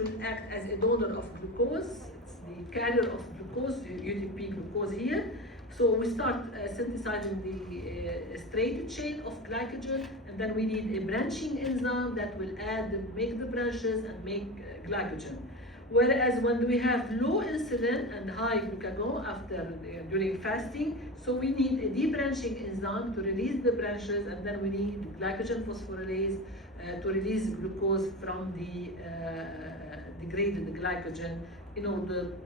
will act as a donor of glucose. It's the carrier of glucose, UTP glucose here. So we start synthesizing the straight chain of glycogen, and then we need a branching enzyme that will make the branches and make glycogen. Whereas when we have low insulin and high glucagon during fasting, so we need a debranching enzyme to release the branches, and then we need glycogen phosphorylase to release glucose from the degraded glycogen in order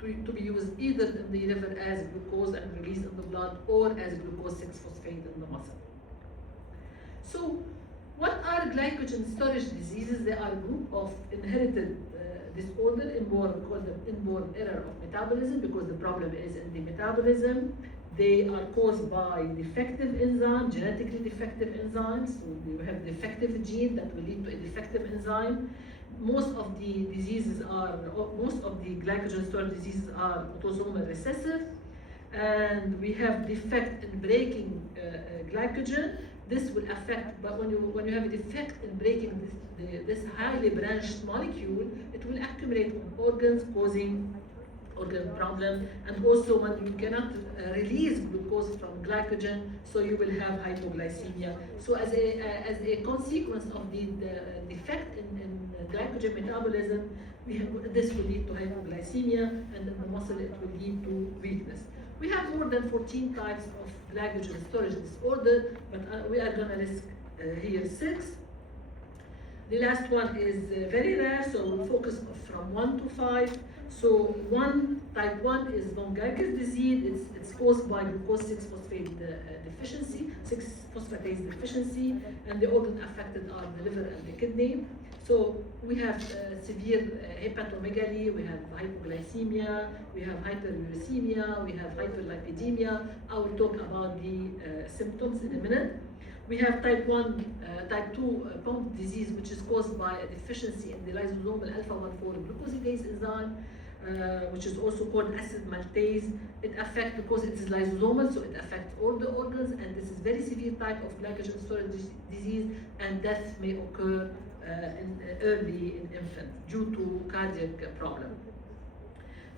to be used either in the liver as glucose and released in the blood, or as glucose 6-phosphate in the muscle. So what are glycogen storage diseases? They are a group of inherited disorder, we call them inborn error of metabolism, because the problem is in the metabolism. They are caused by defective enzymes, genetically defective enzymes. So you have defective gene that will lead to a defective enzyme. Most of the glycogen storage diseases are autosomal recessive, and we have defect in breaking glycogen. This will affect, but when you have a defect in breaking this highly branched molecule, it will accumulate on organs, causing organ problem, and also when you cannot release glucose from glycogen, so you will have hypoglycemia. So as a consequence of the defect in glycogen metabolism, this will lead to hypoglycemia, and in the muscle it will lead to weakness. We have more than 14 types of glycogen storage disorder, but we are going to list here 6. The last one is very rare, so we'll focus from 1 to 5. So type 1 is von Geiger's disease. It's caused by glucose 6-phosphate deficiency, 6-phosphatase deficiency, and the organ affected are the liver and the kidney. So we have severe hepatomegaly, we have hypoglycemia, we have hyperuricemia, we have hyperlipidemia. I will talk about the symptoms in a minute. We have type 2 pump disease, which is caused by a deficiency in the lysosomal alpha-1,4 glucosidase enzyme, which is also called acid maltase. It affects, because it is lysosomal, so it affects all the organs, and this is very severe type of glycogen storage disease, and death may occur early in infants due to cardiac problem.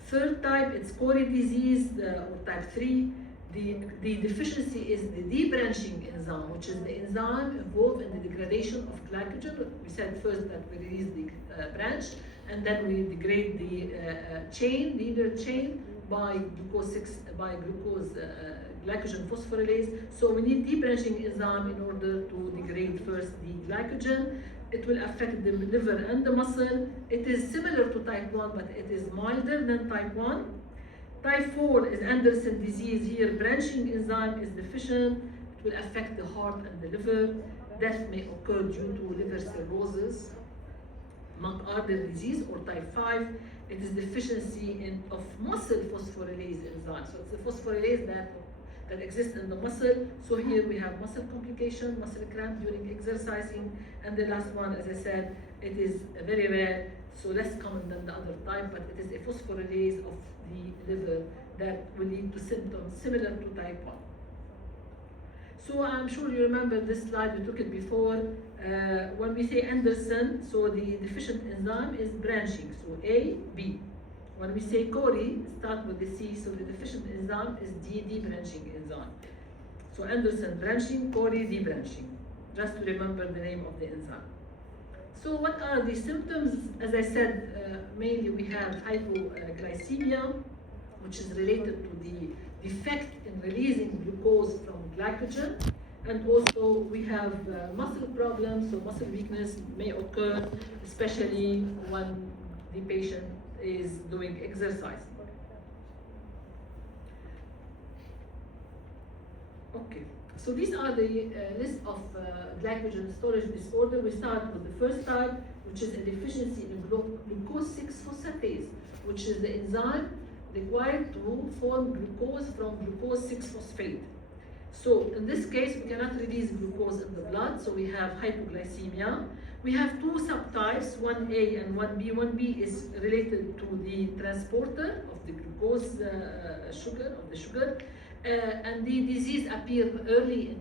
Third type, it's Cori disease, or type 3. The deficiency is the debranching enzyme, which is the enzyme involved in the degradation of glycogen. We said first that we release the branch, and then we degrade the linear chain by glycogen phosphorylase. So we need debranching enzyme in order to degrade first the glycogen. It will affect the liver and the muscle. It is similar to type 1, but it is milder than type 1. Type 4 is Anderson disease. Here, branching enzyme is deficient. It will affect the heart and the liver. Death may occur due to liver cirrhosis. McArdle disease, or type 5, it is deficiency of muscle phosphorylase enzyme. So it's a phosphorylase that exists in the muscle. So here we have muscle complication, muscle cramp during exercising. And the last one, as I said, it is very rare, so less common than the other type, but it is a phosphorylase of the liver that will lead to symptoms similar to type 1. So I'm sure you remember this slide, we took it before. When we say Anderson, so the deficient enzyme is branching, so A, B. When we say Cori, start with the C, so the deficient enzyme is D, debranching enzyme. So Anderson branching, Cori debranching, just to remember the name of the enzyme. So what are the symptoms? As I said, mainly we have hypoglycemia, which is related to the defect in releasing glucose from glycogen. And also we have muscle problems, so muscle weakness may occur, especially when the patient is doing exercise. Okay, so these are the list of glycogen storage disorder. We start with the first type, which is a deficiency in glucose 6-phosphatase, which is the enzyme required to form glucose from glucose 6-phosphate. So in this case, we cannot release glucose in the blood, so we have hypoglycemia. We have two subtypes, 1A and 1B. 1B is related to the transporter of the glucose sugar, and the disease appears early in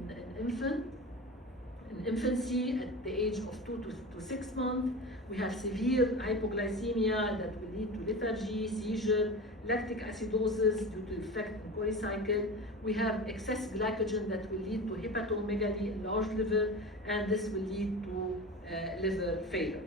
infancy at the age of 2 to 6 months. We have severe hypoglycemia that will lead to lethargy, seizure, lactic acidosis due to effect in polycycle. We have excess glycogen that will lead to hepatomegaly, enlarged liver, and this will lead to liver failure.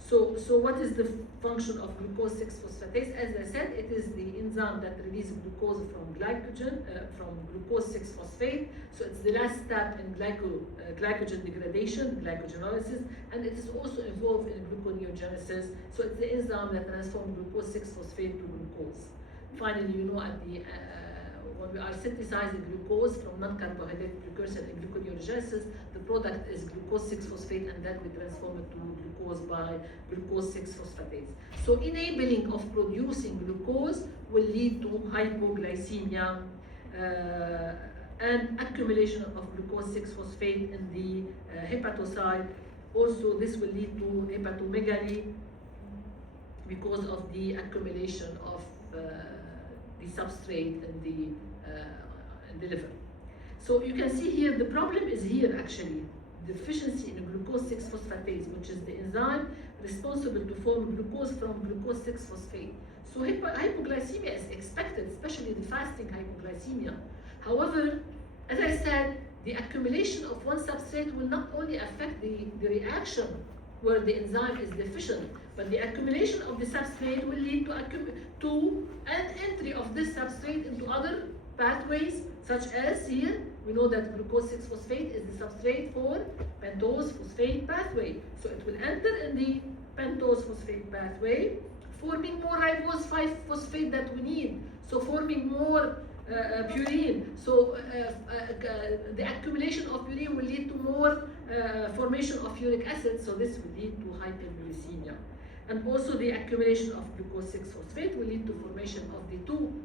So what is the function of glucose 6-phosphatase? As I said, it is the enzyme that releases glucose from glycogen, from glucose 6-phosphate. So it's the last step in glycogen degradation, glycogenolysis, and it is also involved in gluconeogenesis. So it's the enzyme that transforms glucose 6-phosphate to glucose. Finally, you know, at the when we are synthesizing glucose from non-carbohydrate precursor in gluconeogenesis, the product is glucose 6-phosphate, and then we transform it to glucose by glucose 6-phosphatase. So enabling of producing glucose will lead to hypoglycemia and accumulation of glucose 6-phosphate in the hepatocyte. Also, this will lead to hepatomegaly because of the accumulation of the substrate in the liver. So you can see here, the problem is here actually, deficiency in glucose 6-phosphatase, which is the enzyme responsible to form glucose from glucose 6-phosphate. So hypoglycemia is expected, especially the fasting hypoglycemia. However, as I said, the accumulation of one substrate will not only affect the reaction where the enzyme is deficient, but the accumulation of the substrate will lead to an entry of this substrate into other pathways, such as here, we know that glucose 6-phosphate is the substrate for pentose phosphate pathway. So it will enter in the pentose phosphate pathway, forming more ribose 5-phosphate that we need. So forming more purine. So the accumulation of purine will lead to more formation of uric acid. So this will lead to hyperuricemia. And also the accumulation of glucose 6-phosphate will lead to formation of the two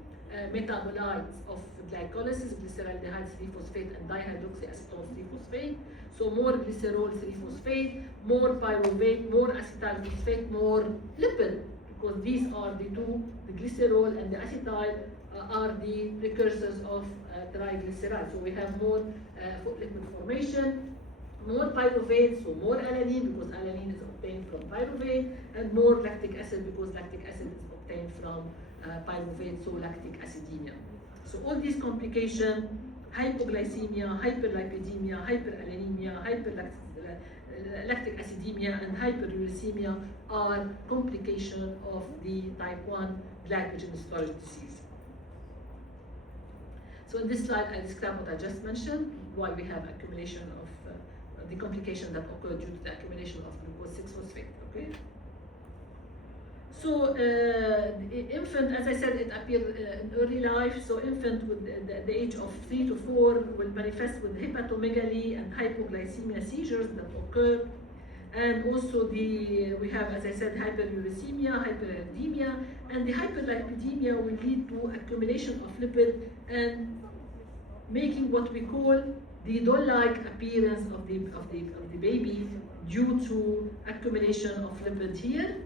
metabolites of glycolysis, glyceraldehyde 3-phosphate and dihydroxyacetone 3-phosphate. So more glycerol 3-phosphate, more pyruvate, more acetyl phosphate, more lipid, because these are the two, the glycerol and the acetyl are the precursors of triglyceride. So we have more lipid formation, more pyruvate, so more alanine, because alanine is obtained from pyruvate, and more lactic acid, because lactic acid is obtained from pyruvate, so lactic acidemia. So all these complications, hypoglycemia, hyperlipidemia, hyperalanemia, lactic acidemia, and hyperuricemia are complications of the type 1 glycogen storage disease. So in this slide, I describe what I just mentioned, why we have accumulation of the complication that occur due to the accumulation of glucose 6-phosphate. Okay. So infant, as I said, it appears in early life. So infant with the age of 3 to 4 will manifest with hepatomegaly and hypoglycemia seizures that occur. And also we have, as I said, hyperuricemia, hyperlipidemia, and the hyperlipidemia will lead to accumulation of lipid and making what we call the doll-like appearance of the baby due to accumulation of lipid here.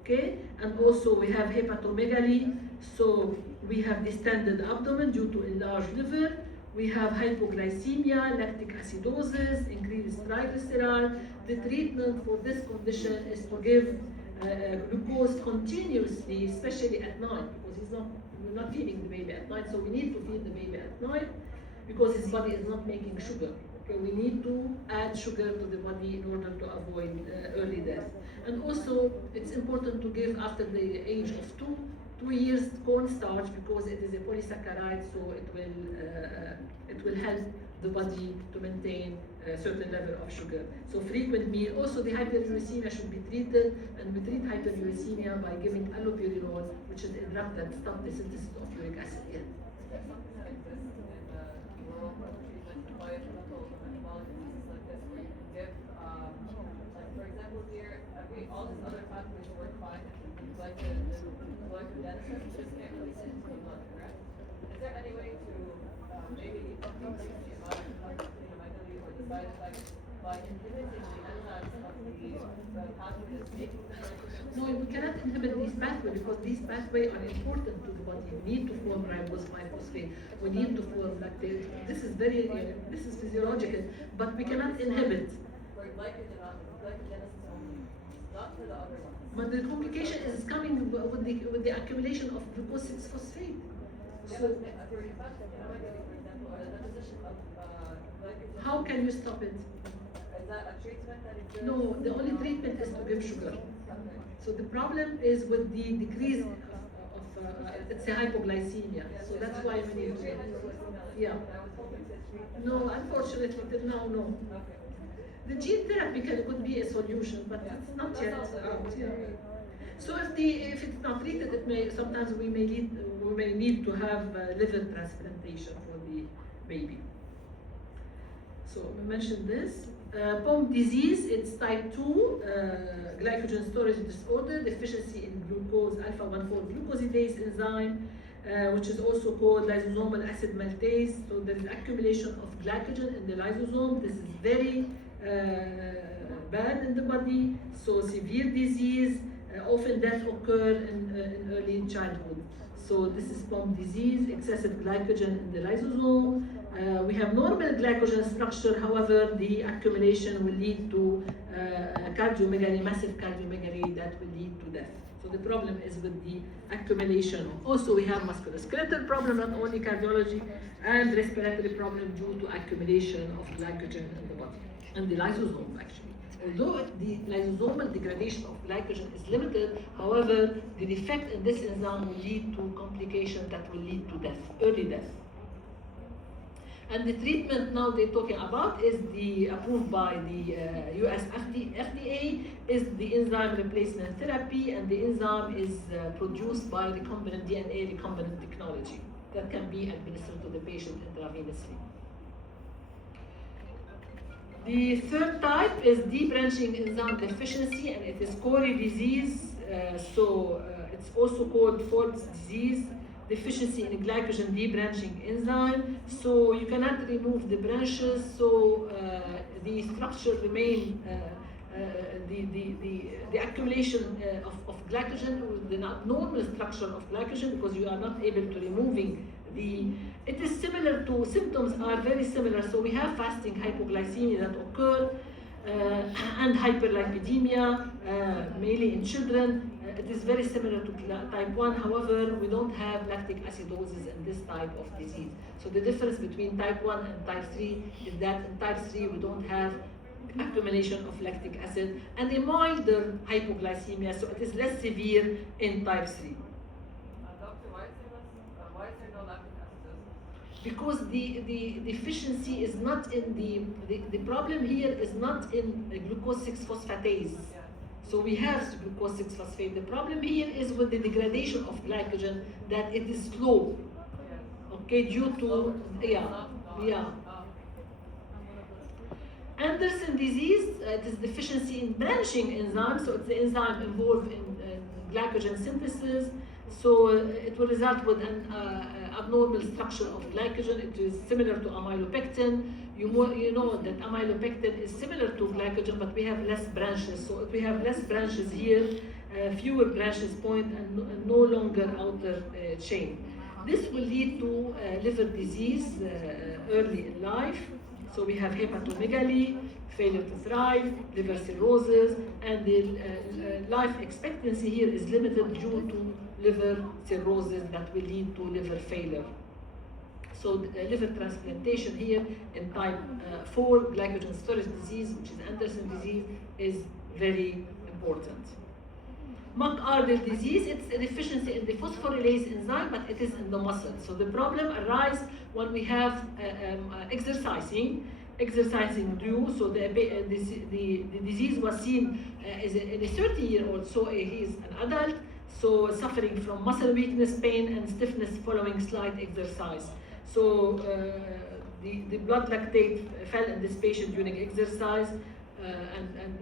Okay, and also we have hepatomegaly, so we have distended abdomen due to enlarged liver. We have hypoglycemia, lactic acidosis, increased triglyceride. The treatment for this condition is to give glucose continuously, especially at night, because we're not feeding the baby at night, so we need to feed the baby at night because his body is not making sugar. Okay, we need to add sugar to the body in order to avoid early death. And also, it's important to give after the age of 2 years cornstarch, because it is a polysaccharide, so it will help the body to maintain a certain level of sugar. So frequent meal. Also, the hyperuricemia should be treated, and we treat hyperuricemia by giving allopurinol, which is a drug that stops the synthesis of uric acid. Yeah. All these other pathways work fine, like the glycogenesis just can't really sit in the blood, correct? Is there any way to maybe increase the amount of hyperlipidemia or the side effects by inhibiting the enzymes of the pathway that's making the glycogen? No, we cannot inhibit these pathways because these pathways are important to the body. We need to form ribose 5-phosphate. We need to form lactate. This is this is physiological, but we cannot inhibit. For glycogenesis only, not to the other ones. But the complication is coming with the accumulation of glucose 6-phosphate. Yeah, So but for omega-3, for example, or the deposition of glycogen. how can you stop it? Is that a treatment that is good? No, the only treatment is to give sugar. Okay. So the problem is with the decrease of it's a hypoglycemia. So that's why we need to. Yeah. I was hoping to treat. No, unfortunately, till now, no. Okay. The gene therapy could be a solution, but it's not That's yet also out. good. Yeah. So if it's not treated, it may sometimes we may need to have liver transplantation for the baby. So we mentioned this. POM disease, it's type 2 glycogen storage disorder, deficiency in glucose alpha-1,4 glucosidase enzyme, which is also called lysosomal acid maltase. So there is accumulation of glycogen in the lysosome. This is very bad in the body. So severe disease, often death occur in early childhood. So this is POM disease, excessive glycogen in the lysosome. We have normal glycogen structure, however, the accumulation will lead to cardiomegaly, massive cardiomegaly that will lead to death. So the problem is with the accumulation. Also, we have musculoskeletal problem, not only cardiology, and respiratory problem due to accumulation of glycogen in the body, and the lysosome actually. Although the lysosomal degradation of glycogen is limited, however, the defect in this enzyme will lead to complications that will lead to death, early death. And the treatment now they're talking about is the approved by the US FDA is the enzyme replacement therapy, and the enzyme is produced by recombinant DNA recombinant technology that can be administered to the patient intravenously. The third type is debranching enzyme deficiency, and it is Cori disease. It's also called Ford's disease, deficiency in glycogen debranching enzyme. So you cannot remove the branches, so the structure remain, the accumulation of glycogen, the normal structure of glycogen, because you are not able to removing it is similar to, symptoms are very similar. So we have fasting hypoglycemia that occur and hyperlipidemia, mainly in children. It is very similar to type 1, however, we don't have lactic acidosis in this type of disease. So the difference between type 1 and type 3 is that in type 3 we don't have accumulation of lactic acid and a milder hypoglycemia, so it is less severe in type 3. Doctor, why is there no lactic acidosis? Because the deficiency is not in the problem here is not in glucose 6-phosphatase. Yeah. So we have glucose 6-phosphate. The problem here is with the degradation of glycogen, that it is slow. Yeah. Okay, due to Anderson disease, it is deficiency in branching enzyme. So it's the enzyme involved in glycogen synthesis. So it will result with an abnormal structure of glycogen. It is similar to amylopectin. You know that amylopectin is similar to glycogen, but we have less branches. So if we have less branches here, fewer branches point and no longer outer chain. This will lead to liver disease early in life. So we have hepatomegaly, failure to thrive, liver cirrhosis, and the life expectancy here is limited due to liver cirrhosis that will lead to liver failure. So liver transplantation here in type 4 glycogen storage disease, which is Anderson disease, is very important. McArdle disease, it's a deficiency in the phosphorylase enzyme, but it is in the muscle. So the problem arises when we have exercising due. So the disease was seen in a 30-year-old, so he is an adult, so suffering from muscle weakness, pain, and stiffness following slight exercise. So the blood lactate fell in this patient during exercise, and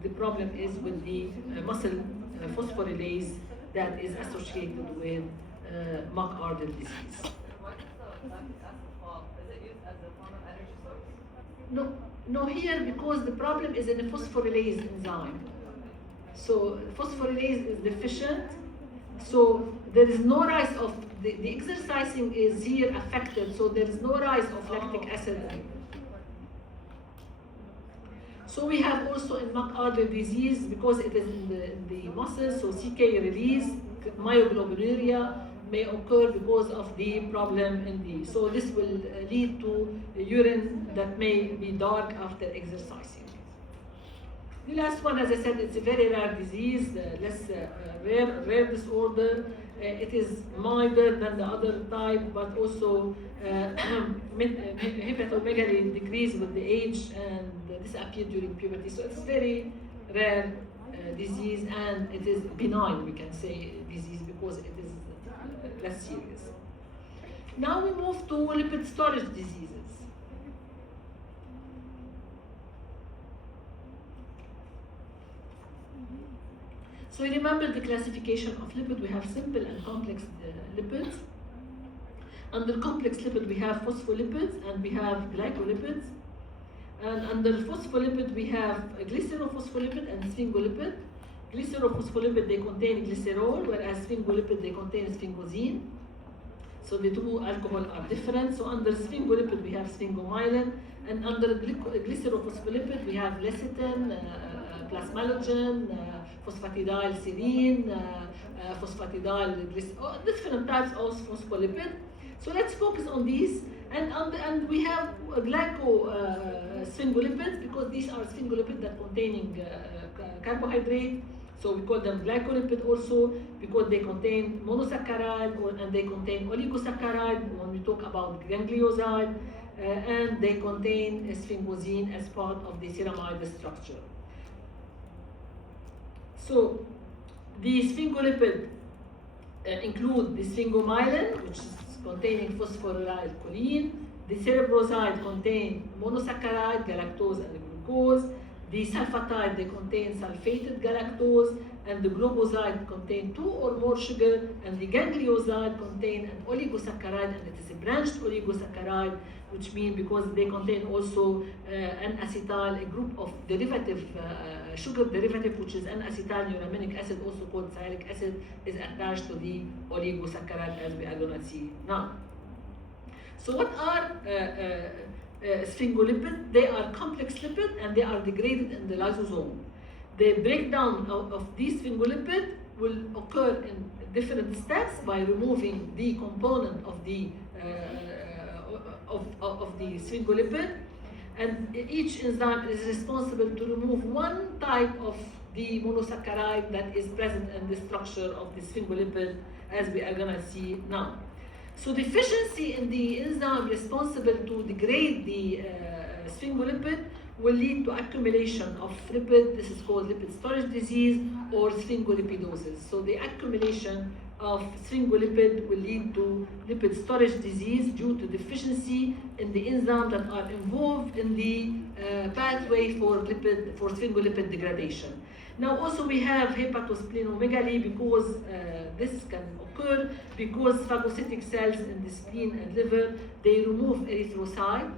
the problem is with the muscle phosphorylase that is associated with McArdle disease. Why does the lactic acid fall? Is it used as a form of energy source? No, here because the problem is in the phosphorylase enzyme. So phosphorylase is deficient. So there is no rise of the exercising is here affected. So there is no rise of lactic acid. So we have also in McArdle disease, because it is in the muscles, so CK release, myoglobinuria may occur because of the problem in the, so this will lead to urine that may be dark after exercising. The last one, as I said, it's a very rare disease, less rare disorder. It is milder than the other type, but also hepatomegaly decrease with the age, and this appeared during puberty. So it's very rare disease, and it is benign, we can say, disease, because it is less serious. Now we move to lipid storage diseases. So you remember the classification of lipid. We have simple and complex lipids. Under complex lipid, we have phospholipids and we have glycolipids. And under phospholipid, we have a glycerophospholipid and sphingolipid. Glycerophospholipid, they contain glycerol, whereas sphingolipid, they contain sphingosine. So the two alcohol are different. So under sphingolipid, we have sphingomyelin. And under glycerophospholipid, we have lecithin, plasmalogen, phosphatidylserine, different types of phospholipid. So let's focus on these. And we have sphingolipids, because these are sphingolipids that containing carbohydrate. So we call them glycolipid also, because they contain monosaccharide and they contain oligosaccharide when we talk about ganglioside, and they contain sphingosine as part of the ceramide structure. So the sphingolipid include the sphingomyelin, which is containing phosphorylcholine. The cerebroside contain monosaccharide, galactose and glucose. The sulfatide, they contain sulfated galactose, and the globoside contain 2 or more sugar, and the ganglioside contain an oligosaccharide, and it is a branched oligosaccharide, which means because they contain also an acetyl, a group of derivative, sugar derivative, which is an acetyluramic acid, also called sialic acid, is attached to the oligosaccharide, as we are going to see now. So what are sphingolipids? They are complex lipids, and they are degraded in the lysosome. The breakdown of these sphingolipids will occur in different steps by removing the component of the sphingolipid, and each enzyme is responsible to remove one type of the monosaccharide that is present in the structure of the sphingolipid, as we are going to see now. So deficiency in the enzyme responsible to degrade the sphingolipid will lead to accumulation of lipid. This is called lipid storage disease or sphingolipidosis. So the accumulation of sphingolipid will lead to lipid storage disease due to deficiency in the enzymes that are involved in the pathway for sphingolipid degradation. Now also we have hepatosplenomegaly, because this can occur because phagocytic cells in the spleen and liver, they remove erythrocyte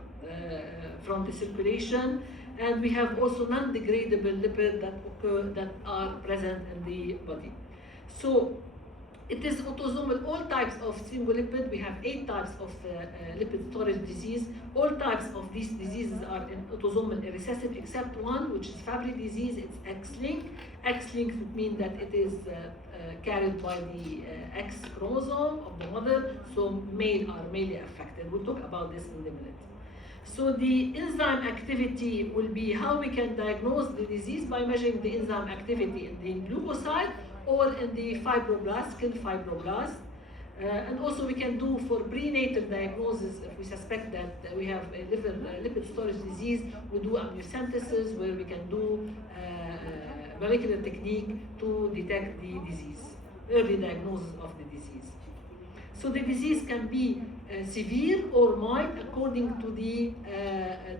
from the circulation, and we have also non-degradable lipids that are present in the body. So it is autosomal. All types of sphingolipid, we have 8 types of lipid storage disease. All types of these diseases are autosomal recessive except one, which is Fabry disease. It's X-linked. X-linked would mean that it is carried by the X chromosome of the mother, so male are mainly affected. We'll talk about this in a minute. So the enzyme activity will be how we can diagnose the disease by measuring the enzyme activity in the glucoside or in the fibroblast, skin fibroblast. And also we can do for prenatal diagnosis, if we suspect that we have a liver lipid storage disease, we do amniocentesis, where we can do molecular technique to detect the disease, early diagnosis of the disease. So the disease can be severe or mild according to the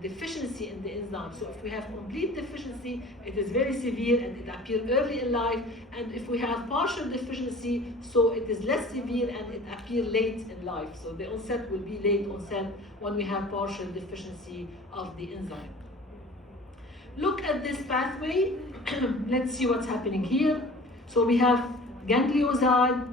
deficiency in the enzyme. So if we have complete deficiency, it is very severe and it appears early in life. And if we have partial deficiency, so it is less severe and it appears late in life. So the onset will be late onset when we have partial deficiency of the enzyme. Look at this pathway. Let's see what's happening here. So we have ganglioside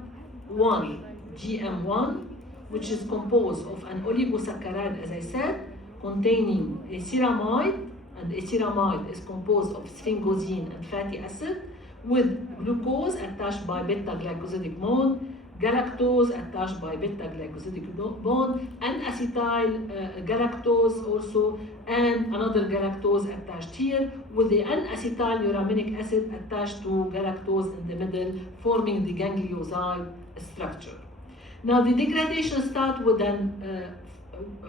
1, GM1, which is composed of an oligosaccharide, as I said, containing a ceramide and aceramide is composed of sphingosine and fatty acid, with glucose attached by beta-glycosidic bond, galactose attached by beta-glycosidic bond, and acetyl galactose also, and another galactose attached here, with the N-acetyl uraminic acid attached to galactose in the middle, forming the ganglioside structure. Now the degradation starts with an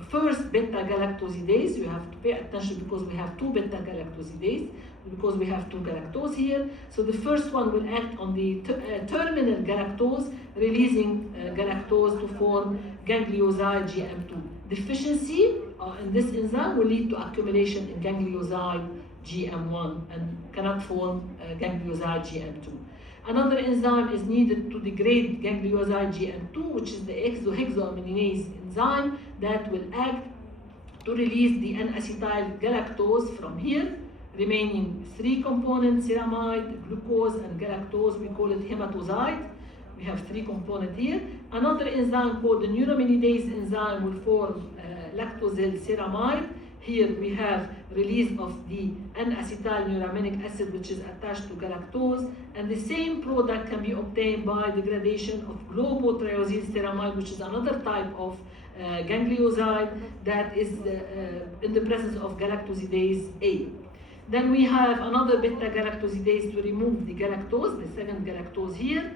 first beta-galactosidase. You have to pay attention because we have two beta-galactosidase, because we have two galactose here. So the first one will act on the terminal galactose, releasing galactose to form ganglioside GM2. Deficiency in this enzyme will lead to accumulation in ganglioside GM1 and cannot form ganglioside GM2. Another enzyme is needed to degrade ganglioside GM2, which is the hexohexoaminase enzyme that will act to release the N-acetyl galactose from here, remaining three components: ceramide, glucose, and galactose. We call it hematoside. We have three components here. Another enzyme called the neuraminidase enzyme will form lactosyl ceramide. Here we have release of the N-acetyl neuraminic acid, which is attached to galactose, and the same product can be obtained by degradation of globotriaosyl ceramide, which is another type of ganglioside that is in the presence of galactosidase A. Then we have another beta-galactosidase to remove the galactose, the second galactose here.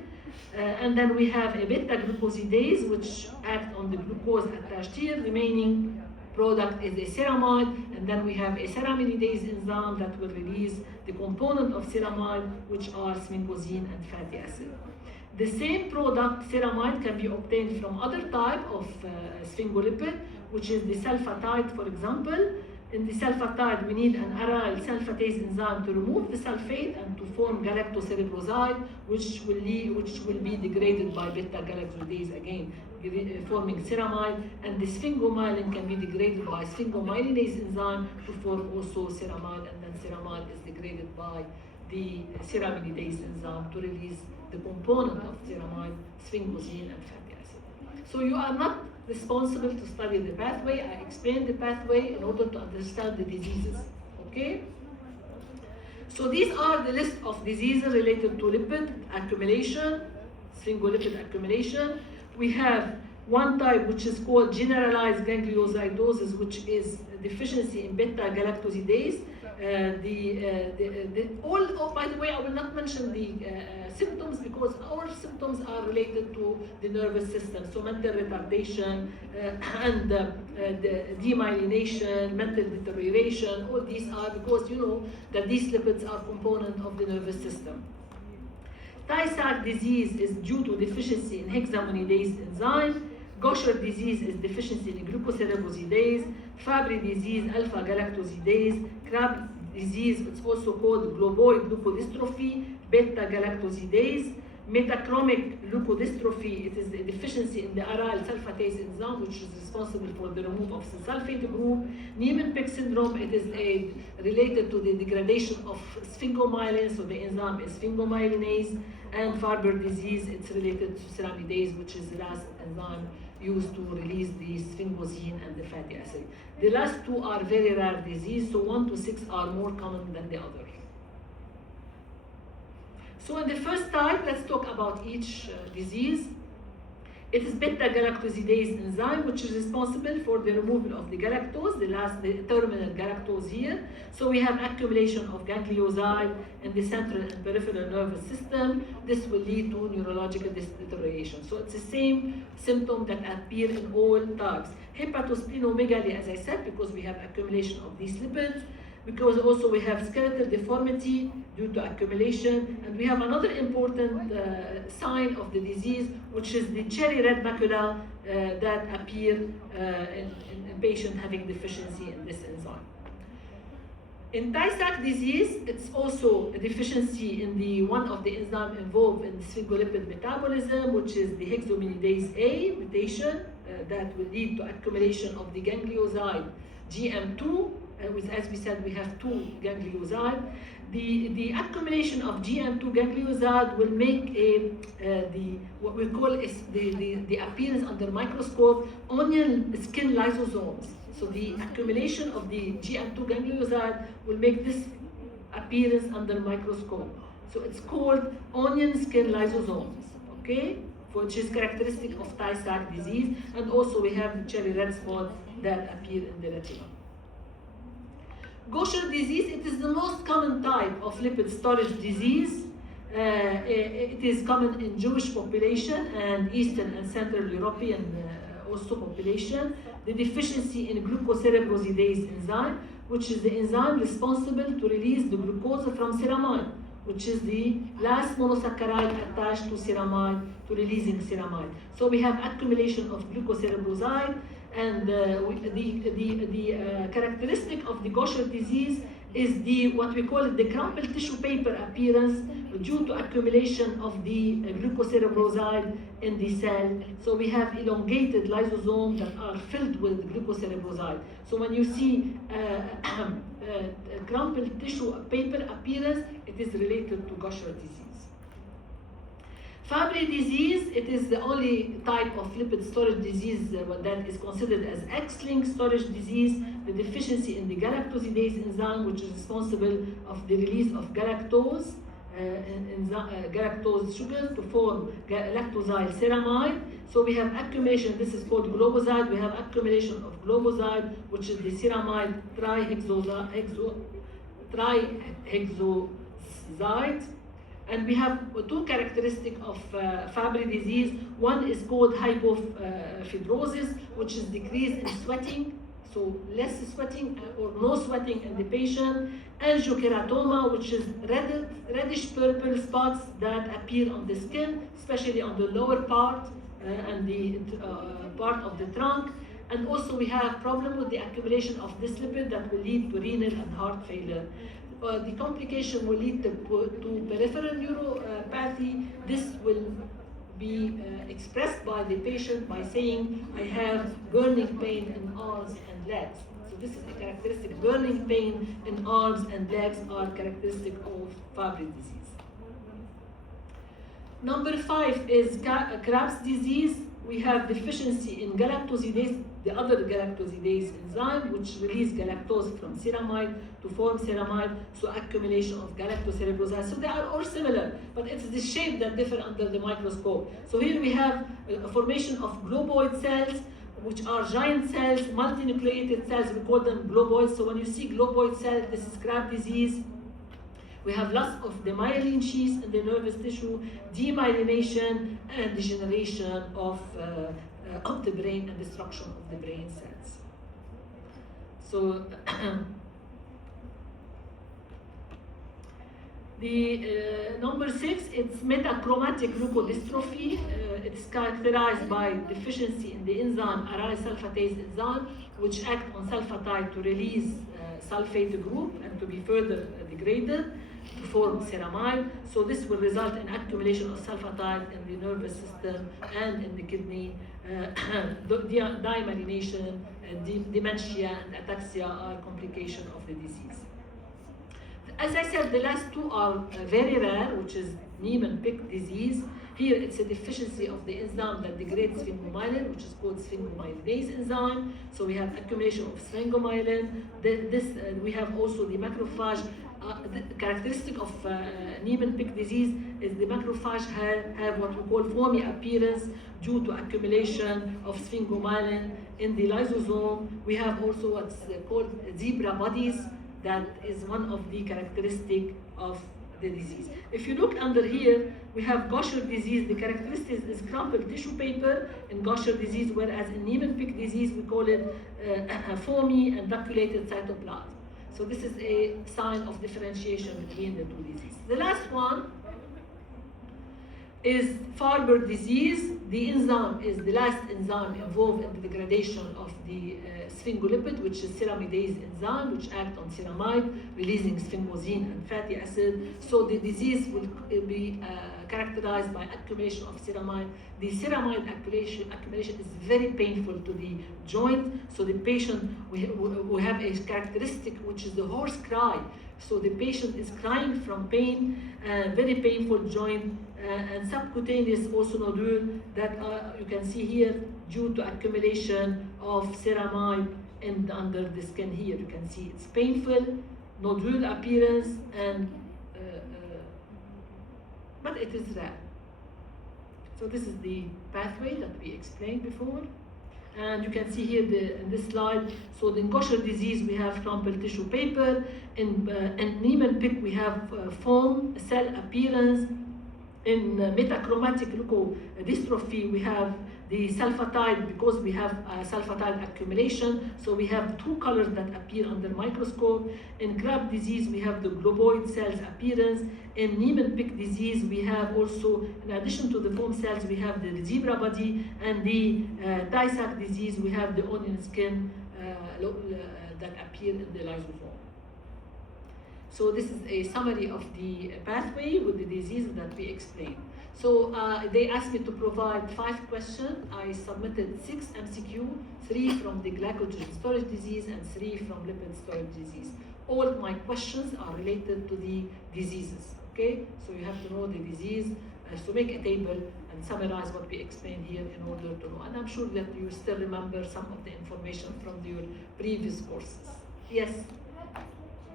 And then we have a beta-glucosidase which acts on the glucose attached here. Remaining product is a ceramide, and then we have a ceramidase enzyme that will release the component of ceramide, which are sphingosine and fatty acid. The same product, ceramide, can be obtained from other type of sphingolipid, which is the sulfatide, for example. In the sulfatide, we need an aryl sulfatase enzyme to remove the sulfate and to form galactocerebroside, which will be degraded by beta-galactosidase again, forming ceramide. And the sphingomyelin can be degraded by sphingomyelinase enzyme to form also ceramide, and then ceramide is degraded by the ceramidase enzyme to release the component of ceramide, sphingosine, and fatty acid. So you are not responsible to study the pathway. I explained the pathway in order to understand the diseases, okay? So these are the list of diseases related to lipid accumulation, sphingolipid accumulation. We have one type which is called generalized gangliosidosis, which is deficiency in beta-galactosidase. By the way, I will not mention the symptoms because our symptoms are related to the nervous system. So mental retardation and the demyelination, mental deterioration, all these are because you know that these lipids are component of the nervous system. Tay-Sachs disease is due to deficiency in hexaminidase enzyme. Gaucher disease is deficiency in glucocerebrosidase. Fabry disease, alpha-galactosidase. Crabbe disease, it's also called globoid leukodystrophy, beta-galactosidase. Metachromic leukodystrophy, it is a deficiency in the aryl sulfatase enzyme, which is responsible for the removal of the sulfate group. Niemann-Pick syndrome, it is related to the degradation of sphingomyelin, so the enzyme is sphingomyelinase. And Farber disease, it's related to ceramidase, which is the last enzyme used to release the sphingosine and the fatty acid. The last two are very rare disease, so 1 to 6 are more common than the other. So in the first type, let's talk about each disease. It is beta-galactosidase enzyme, which is responsible for the removal of the galactose, the terminal galactose here. So we have accumulation of ganglioside in the central and peripheral nervous system. This will lead to neurological deterioration. So it's the same symptom that appear in all types. Hepatosplenomegaly, as I said, because we have accumulation of these lipids. Because also we have skeletal deformity due to accumulation, and we have another important sign of the disease, which is the cherry red macula that appear in patient having deficiency in this enzyme. In Tay-Sachs disease, it's also a deficiency in the one of the enzyme involved in sphingolipid metabolism, which is the hexominidase A mutation that will lead to accumulation of the ganglioside GM2. As we said, we have two ganglioside. The accumulation of GM2 ganglioside will make what we call is the appearance under microscope onion skin lysosomes. So the accumulation of the GM2 ganglioside will make this appearance under microscope. So it's called onion skin lysosomes, okay? Which is characteristic of Tay-Sachs disease, and also we have the cherry red spots that appear in the retina. Gaucher disease, it is the most common type of lipid storage disease. It is common in Jewish population and Eastern and Central European also population. The deficiency in glucocerebrosidase enzyme, which is the enzyme responsible to release the glucose from ceramide, which is the last monosaccharide attached to ceramide to releasing ceramide. So we have accumulation of glucocerebroside, and the characteristic of the Gaucher disease is what we call the crumpled tissue paper appearance due to accumulation of the glucocerebroside in the cell. So we have elongated lysosomes that are filled with glucocerebroside. So when you see crumpled tissue paper appearance, it is related to Gaucher disease. Fabry disease, it is the only type of lipid storage disease that is considered as X-linked storage disease. The deficiency in the galactosidase enzyme, which is responsible of the release of galactose, galactose sugar to form lactosyl ceramide. So we have accumulation, this is called globoside. We have accumulation of globoside, which is the ceramide trihexoside. And we have two characteristics of Fabry disease. One is called hypofibrosis, which is decrease in sweating, so less sweating or no sweating in the patient. Angiokeratoma, which is reddish purple spots that appear on the skin, especially on the lower part and the part of the trunk. And also we have problem with the accumulation of this lipid that will lead to renal and heart failure. The complication will lead to peripheral neuropathy. This will be expressed by the patient by saying, I have burning pain in arms and legs. So this is a characteristic. Burning pain in arms and legs are characteristic of Fabry disease. Number 5 is Krabs disease. We have deficiency in galactosidase, the other galactosidase enzyme, which release galactose from ceramide to form ceramide, so accumulation of galactocerebroside. So they are all similar, but it's the shape that differ under the microscope. So here we have a formation of globoid cells, which are giant cells, multinucleated cells, we call them globoids. So when you see globoid cells, this is Krabs disease. We have loss of the myelin sheath in the nervous tissue, demyelination, and degeneration of the brain and destruction of the brain cells. So the number 6, it's metachromatic leukodystrophy. It's characterized by deficiency in the enzyme aryl sulfatase enzyme, which act on sulfatide to release sulfate group and to be further degraded to form ceramide. So this will result in accumulation of sulfatide in the nervous system and in the kidney. Demyelination, dementia, and ataxia are complications of the disease. As I said, the last two are very rare, which is Niemann-Pick disease. Here it's a deficiency of the enzyme that degrades sphingomyelin, which is called sphingomyelinase enzyme. So we have accumulation of sphingomyelin. We have also the macrophage. The characteristic of Niemann-Pick disease is the macrophage have what we call foamy appearance due to accumulation of sphingomyelin in the lysosome. We have also what's called zebra bodies. That is one of the characteristics of the disease. If you look under here, we have Gaucher disease. The characteristic is crumpled tissue paper in Gaucher disease, whereas in Niemann-Pick disease, we call it foamy and duculated cytoplasm. So this is a sign of differentiation between the two diseases. The last one is Farber disease. The enzyme is the last enzyme involved in the degradation of the sphingolipid, which is ceramidase enzyme, which act on ceramide, releasing sphingosine and fatty acid. So the disease will be characterized by accumulation of ceramide. The ceramide accumulation is very painful to the joint. So the patient, we have a characteristic which is the hoarse cry. So the patient is crying from pain, very painful joint, and subcutaneous also nodule that you can see here due to accumulation of ceramide and under the skin here. You can see it's painful, nodule appearance, and but it is rare. So this is the pathway that we explained before. And you can see here in this slide, so in Gaucher disease we have crumpled tissue paper, in Niemann-Pick we have foam, cell appearance, in metachromatic leukodystrophy we have the sulfatide, because we have sulfatide accumulation, so we have two colors that appear under microscope. In Crab disease we have the globoid cells appearance. In Niemann-Pick disease we have also, in addition to the foam cells, we have the zebra body, and the Tay-Sachs disease we have the onion skin that appear in the lysosome. So this is a summary of the pathway with the disease that we explained. So they asked me to provide 5 questions. I submitted 6 MCQ, 3 from the glycogen storage disease and 3 from lipid storage disease. All my questions are related to the diseases, okay? So you have to know the disease, to make a table and summarize what we explained here in order to know. And I'm sure that you still remember some of the information from your previous courses. Yes?